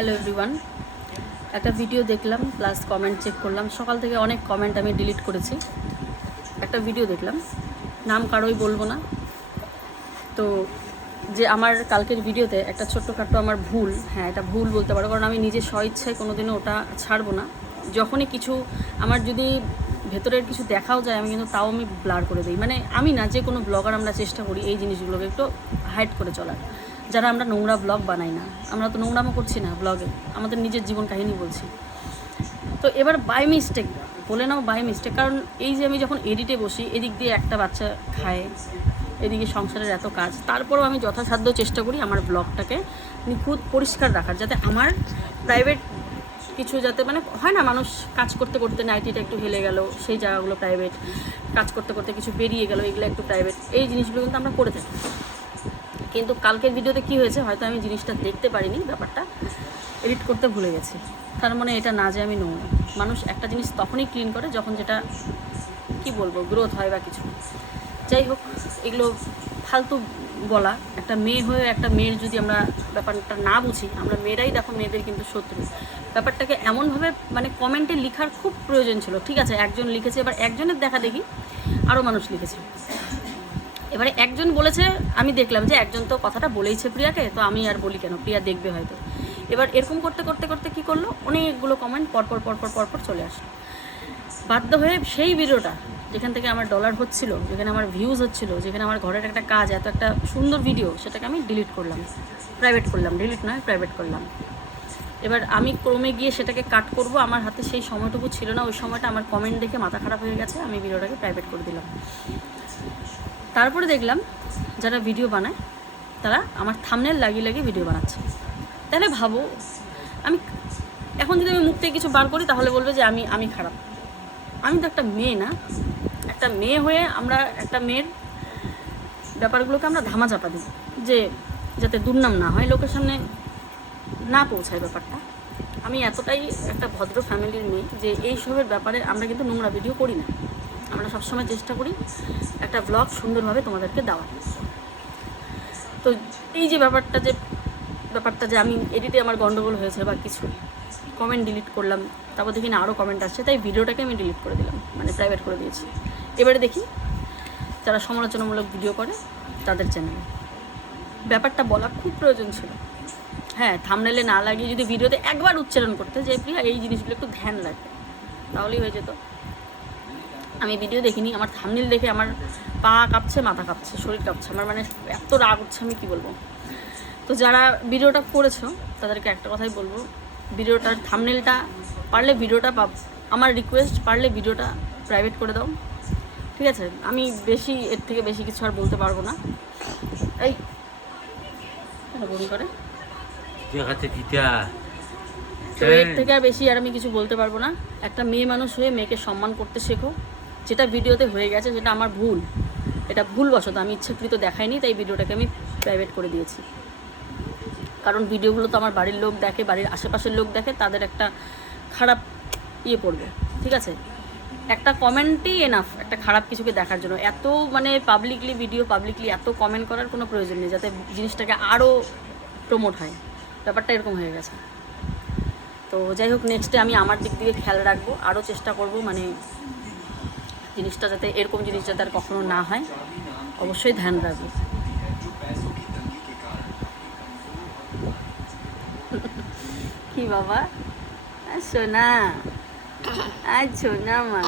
Hello everyone, একটা video দেখলাম plus comment check করলাম। সকাল থেকে অনেক কমেন্ট আমি ডিলিট করেছি। একটা ভিডিও দেখলাম, নাম কারোই বলবো না। তো যে আমার কালকের ভিডিওতে একটা ছোট্টখাট্টো আমার ভুল, হ্যাঁ এটা ভুল বলতে পারো, কারণ আমি নিজে স্বইচ্ছায় কোনোদিনও ওটা ছাড়বো না। যখনই কিছু আমার যদি ভেতরের কিছু দেখাও যায় আমি কিন্তু তাও আমি ব্লার করে দিই। মানে আমি না, যে কোনো ব্লগার আমরা চেষ্টা করি এই জিনিসগুলোকে একটু হাইড করে চলার। যারা আমরা নোংরা ব্লগ বানাই না, আমরা তো নোংরামো করছি না ব্লগে, আমাদের নিজের জীবন কাহিনী বলছি। তো এবার বাই মিস্টেক বলে নাও, বাই মিস্টেক, কারণ এই যে আমি যখন এডিটে বসি, এদিক দিয়ে একটা বাচ্চা খায়, এদিকে সংসারের এত কাজ, তারপরেও আমি যথাসাধ্য চেষ্টা করি আমার ব্লগটাকে নিখুঁত পরিষ্কার রাখার, যাতে আমার প্রাইভেট কিছু যাতে মানে হয় না, মানুষ কাজ করতে করতে নাইটিটা একটু হেলে গেল, সেই জায়গাগুলো প্রাইভেট, কাজ করতে করতে কিছু বেরিয়ে গেল, এগুলো একটু প্রাইভেট, এই জিনিসগুলো কিন্তু আমরা করে থাকি। কিন্তু কালকের ভিডিওতে কি হয়েছে, হয়তো আমি জিনিসটা দেখতে পারিনি, ব্যাপারটা এডিট করতে ভুলে গেছি। তার মানে এটা না যে আমি নোংরা। মানুষ একটা জিনিস তখনই ক্লিন করে যখন যেটা কি বলবো গ্রোথ হয় বা কিছু। যাই হোক, এগুলো ফালতু বলা। একটা মেয়ে হয়ে একটা মেয়ের যদি আমরা ব্যাপারটা না বুঝি, আমরা মেয়েরাই দেখো মেয়েদের কিন্তু শত্রু। ব্যাপারটাকে এমনভাবে মানে কমেন্টে লেখার খুব প্রয়োজন ছিল। ঠিক আছে, একজন লিখেছে, এবার একজনের দেখা দেখি আরও মানুষ লিখেছে। এবারে একজন বলেছে, আমি দেখলাম যে একজন তো কথাটা বলেইছে প্রিয়াকে, তো আমি আর বলি কেন, প্রিয়া দেখবে হয়তো। এবার এরকম করতে করতে করতে কী করলো, অনেকগুলো কমেন্ট পরপর চলে আসলো। বাধ্য হয়ে সেই ভিডিওটা যেখান থেকে আমার ডলার হচ্ছিল, যেখানে আমার ভিউজ হচ্ছিল, যেখানে আমার ঘরের একটা কাজ, এত একটা সুন্দর ভিডিও, সেটাকে আমি ডিলিট করলাম, প্রাইভেট করলাম। ডিলিট নয়, প্রাইভেট করলাম। এবার আমি ক্রমে গিয়ে সেটাকে কাট করব, আমার হাতে সেই সময়টুকু ছিল না। ওই সময়টা আমার কমেন্ট দেখে মাথা খারাপ হয়ে গেছে, আমি ভিডিওটাকে প্রাইভেট করে দিলাম। তারপরে দেখলাম যারা ভিডিও বানায় তারা আমার থাম্বনেল লাগিয়ে লাগিয়ে ভিডিও বানাচ্ছে। তাহলে ভাবো, আমি এখন যদি আমি মুখ থেকে কিছু বার করি তাহলে বলবে যে আমি খারাপ। আমি তো একটা মেয়ে না? একটা মেয়ে হয়ে আমরা একটা মেয়ের ব্যাপারগুলোকে আমরা ধামাচাপা দিই, যে যাতে দুর্নাম না হয়, লোকের সামনে না পৌঁছায় ব্যাপারটা। আমি এতটাই একটা ভদ্র ফ্যামিলির মেয়ে যে এইসবের ব্যাপারে আমরা কিন্তু নোংরা ভিডিও করি না। আমরা সবসময় চেষ্টা করি একটা ব্লগ সুন্দরভাবে তোমাদেরকে দেওয়ার। তো এই যে ব্যাপারটা যে আমি এডিটে আমার গন্ডগোল হয়েছে বা কিছু, কমেন্ট ডিলিট করলাম, তারপর দেখি না আরও কমেন্ট আসছে, তাই ভিডিওটাকে আমি ডিলিট করে দিলাম, মানে প্রাইভেট করে দিয়েছি। এবারে দেখি যারা সমালোচনামূলক ভিডিও করে তাদের চ্যানেলে ব্যাপারটা বলা খুব প্রয়োজন ছিল। হ্যাঁ, থাম্বনেলে না লাগিয়ে যদি ভিডিওতে একবার উচ্চারণ করতে যে প্রিয়া এই জিনিসগুলো একটু ধ্যান রাখবে, তাহলেই হয়ে যেত। আমি ভিডিও দেখিনি, আমার থাম্বনেল দেখে আমার পা কাঁপছে, মাথা কাঁপছে, শরীর কাঁপছে, আমার মানে এত রাগ উঠছে, আমি কী বলবো। তো যারা ভিডিওটা করেছো তাদেরকে একটা কথাই বলবো, ভিডিওটার থাম্বনেলটা পারলে ভিডিওটা আমার রিকোয়েস্ট, পারলে ভিডিওটা প্রাইভেট করে দাও, ঠিক আছে? আমি বেশি এর থেকে বেশি কিছু আর বলতে পারবো না। এই বমি করে, তো এর থেকে আর বেশি আর আমি কিছু বলতে পারবো না। একটা মেয়ে মানুষ হয়ে মেয়েকে সম্মান করতে শেখো। যেটা ভিডিওতে হয়ে গেছে সেটা আমার ভুল, এটা ভুলবশত, আমি ইচ্ছাকৃত দেখাইনি, তাই ভিডিওটাকে আমি প্রাইভেট করে দিয়েছি। কারণ ভিডিওগুলো তো আমার বাড়ির লোক দেখে, বাড়ির আশেপাশের লোক দেখে, তাদের একটা খারাপ পড়বে, ঠিক আছে? একটা কমেন্টই এনাফ একটা খারাপ কিছুকে দেখার জন্য। এত মানে পাবলিকলি ভিডিও, পাবলিকলি এত কমেন্ট করার কোনো প্রয়োজন নেই, যাতে জিনিসটাকে আরও প্রমোট হয়। ব্যাপারটা এরকম হয়ে গেছে। তো যাই হোক, নেক্সটে আমি আমার দিক দিয়ে খেয়াল রাখবো, আরও চেষ্টা করব, মানে জিনিসটা যাতে এরকম জিনিস যাতে আর কখনো না হয়, অবশ্যই ধ্যান রাখবো। কি বাবা, সোনা, সোনা আমার।